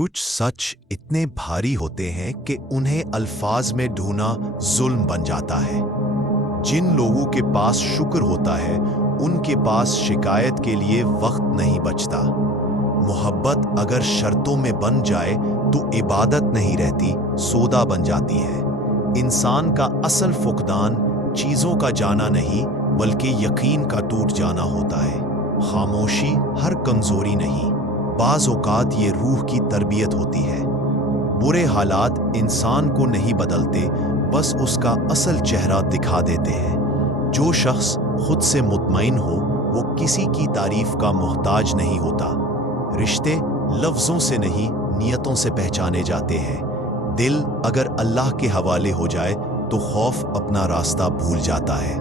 कुछ सच इतने भारी होते हैं कि उन्हें अल्फाज में ढूंढना जुल्म बन जाता है। जिन लोगों के पास शुक्र होता है उनके पास शिकायत के लिए वक्त नहीं बचता। मोहब्बत अगर शर्तों में बन जाए तो इबादत नहीं रहती, सौदा बन जाती है। इंसान का असल फुकदान चीजों का जाना नहीं बल्कि यकीन का टूट जाना होता है। खामोशी हर कमजोरी नहीं, बाज़ औक़ात ये रूह की तरबियत होती है। बुरे हालात इंसान को नहीं बदलते, बस उसका असल चेहरा दिखा देते हैं। जो शख्स खुद से मुतमईन हो वो किसी की तारीफ का मोहताज नहीं होता। रिश्ते लफ्ज़ों से नहीं नियतों से पहचाने जाते हैं। दिल अगर अल्लाह के हवाले हो जाए तो खौफ अपना रास्ता भूल जाता है।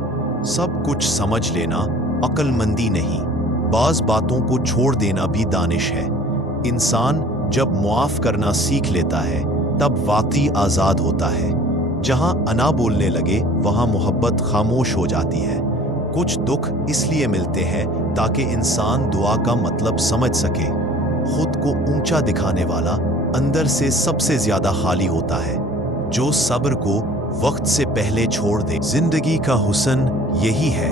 सब कुछ समझ लेना अक्लमंदी नहीं, बाज़ बातों को छोड़ देना भी दानिश है। इंसान जब मुआफ़ करना सीख लेता है तब वाक़ई आज़ाद होता है। जहां अना बोलने लगे वहां मोहब्बत खामोश हो जाती है। कुछ दुख इसलिए मिलते हैं ताकि इंसान दुआ का मतलब समझ सके। खुद को ऊंचा दिखाने वाला अंदर से सबसे ज्यादा खाली होता है। जो सब्र को वक्त से पहले छोड़ दे। जिंदगी का हुस्न यही है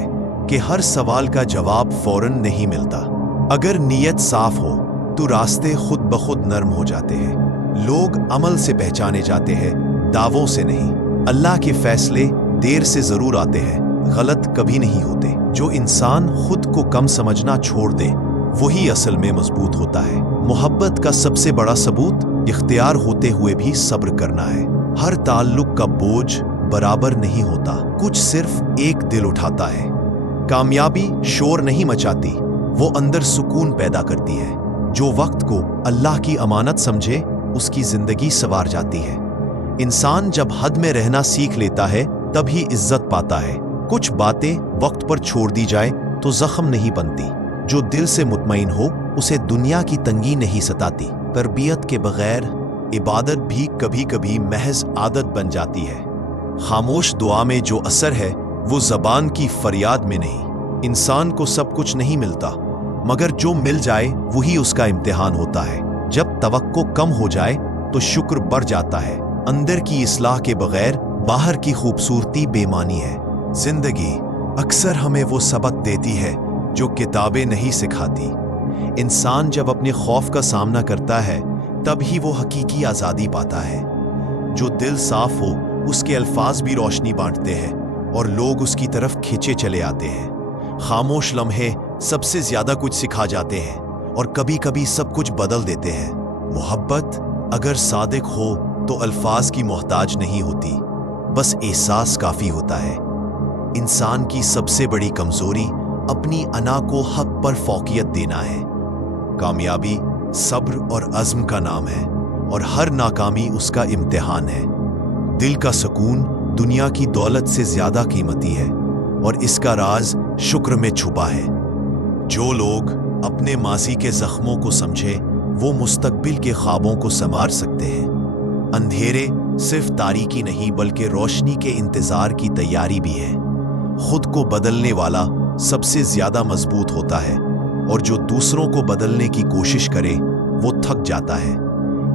कि हर सवाल का जवाब फौरन नहीं मिलता। अगर नीयत साफ हो तो रास्ते खुद ब खुद नर्म हो जाते हैं। लोग अमल से पहचाने जाते हैं, दावों से नहीं। अल्लाह के फैसले देर से जरूर आते हैं, गलत कभी नहीं होते। जो इंसान खुद को कम समझना छोड़ दे वही असल में मजबूत होता है। मोहब्बत का सबसे बड़ा सबूत इख्तियार होते हुए भी सब्र करना है। हर ताल्लुक का बोझ बराबर नहीं होता, कुछ सिर्फ एक दिल उठाता है। कामयाबी शोर नहीं मचाती, वो अंदर सुकून पैदा करती है। जो वक्त को अल्लाह की अमानत समझे उसकी जिंदगी संवार जाती है। इंसान जब हद में रहना सीख लेता है तभी इज्जत पाता है। कुछ बातें वक्त पर छोड़ दी जाए तो जख्म नहीं बनती। जो दिल से मुतमईन हो उसे दुनिया की तंगी नहीं सताती। तरबियत के बगैर इबादत भी कभी कभी महज आदत बन जाती है। खामोश दुआ में जो असर है वो ज़बान की फरियाद में नहीं। इंसान को सब कुछ नहीं मिलता, मगर जो मिल जाए वही उसका इम्तिहान होता है। जब तवक्को कम हो जाए तो शुक्र बढ़ जाता है। अंदर की इस्लाह के बगैर बाहर की खूबसूरती बेमानी है। जिंदगी अक्सर हमें वो सबक देती है जो किताबें नहीं सिखाती। इंसान जब अपने खौफ का सामना करता है तब ही वो हकीकी आज़ादी पाता है। जो दिल साफ हो उसके अल्फाज भी रोशनी बांटते हैं और लोग उसकी तरफ खींचे चले आते हैं। खामोश लम्हे सबसे ज्यादा कुछ सिखा जाते हैं और कभी कभी सब कुछ बदल देते हैं। मोहब्बत अगर सादिक हो तो अल्फाज की मोहताज नहीं होती, बस एहसास काफी होता है। इंसान की सबसे बड़ी कमजोरी अपनी अना को हक पर फौकियत देना है। कामयाबी सब्र और अज़्म का नाम है और हर नाकामी उसका इम्तिहान है। दिल का सुकून दुनिया की दौलत से ज्यादा कीमती है और इसका राज शुक्र में छुपा है। जो लोग अपने माजी के जख्मों को समझे वो मुस्तकबिल के ख्वाबों को संवार सकते हैं। अंधेरे सिर्फ तारीकी नहीं बल्कि रोशनी के इंतजार की तैयारी भी है। खुद को बदलने वाला सबसे ज्यादा मजबूत होता है और जो दूसरों को बदलने की कोशिश करे वो थक जाता है।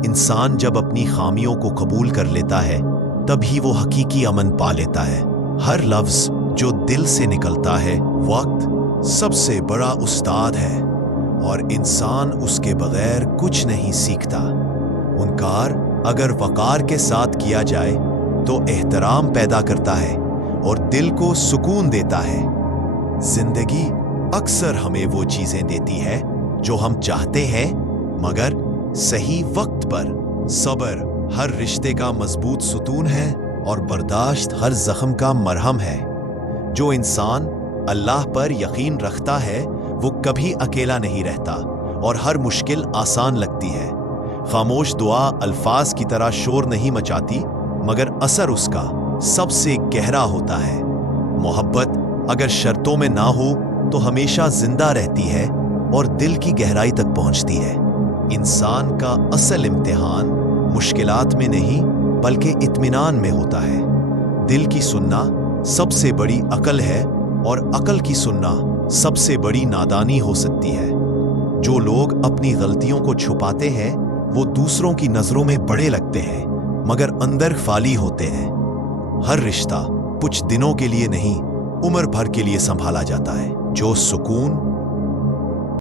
इंसान जब अपनी खामियों को कबूल कर लेता है तभी वो हकीकी अमन पा लेता है। हर लफ्ज जो दिल से निकलता है वक्त सबसे बड़ा उस्ताद है और इंसान उसके बगैर कुछ नहीं सीखता। उनकार अगर वकार के साथ किया जाए तो एहतराम पैदा करता है और दिल को सुकून देता है। जिंदगी अक्सर हमें वो चीजें देती है जो हम चाहते हैं, मगर सही वक्त पर। सब्र हर रिश्ते का मजबूत सुतून है और बर्दाश्त हर जख्म का मरहम है। जो इंसान अल्लाह पर यकीन रखता है वो कभी अकेला नहीं रहता और हर मुश्किल आसान लगती है। खामोश दुआ अल्फाज की तरह शोर नहीं मचाती, मगर असर उसका सबसे गहरा होता है। मोहब्बत अगर शर्तों में ना हो तो हमेशा जिंदा रहती है और दिल की गहराई तक पहुंचती है। इंसान का असल इम्तिहान मुश्किलात में नहीं बल्कि इत्मीनान में होता है। दिल की सुनना सबसे बड़ी अकल है और अकल की सुनना सबसे बड़ी नादानी हो सकती है। जो लोग अपनी गलतियों को छुपाते हैं वो दूसरों की नजरों में बड़े लगते हैं मगर अंदर खाली होते हैं। हर रिश्ता कुछ दिनों के लिए नहीं, उम्र भर के लिए संभाला जाता है। जो सुकून,